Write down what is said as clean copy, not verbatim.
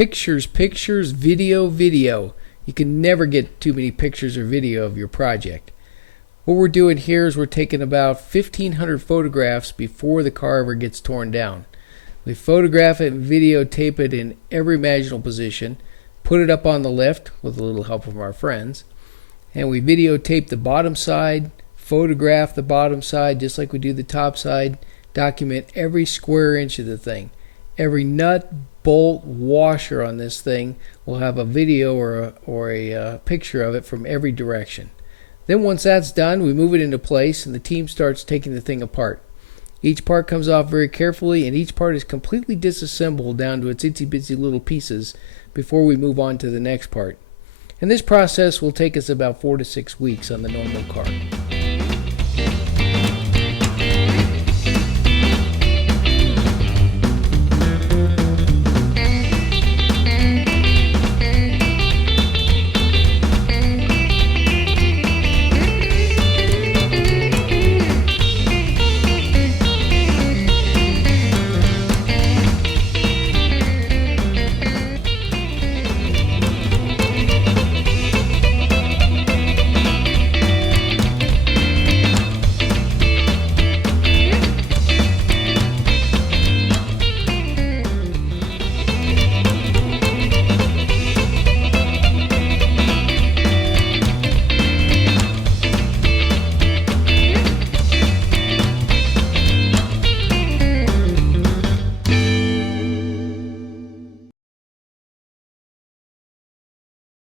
Pictures, pictures, video, video. You can never get too many pictures or video of your project. What we're doing here is we're taking about 1,500 photographs before the car ever gets torn down. We photograph it and videotape it in every imaginable position, put it up on the lift with a little help from our friends, and we videotape the bottom side, photograph the bottom side just like we do the top side, document every square inch of the thing. Every nut, bolt, washer on this thing will have a video or a picture of it from every direction. Then once that's done, we move it into place and the team starts taking the thing apart. Each part comes off very carefully and each part is completely disassembled down to its itsy bitsy little pieces before we move on to the next part. And this process will take us about 4 to 6 weeks on the normal car.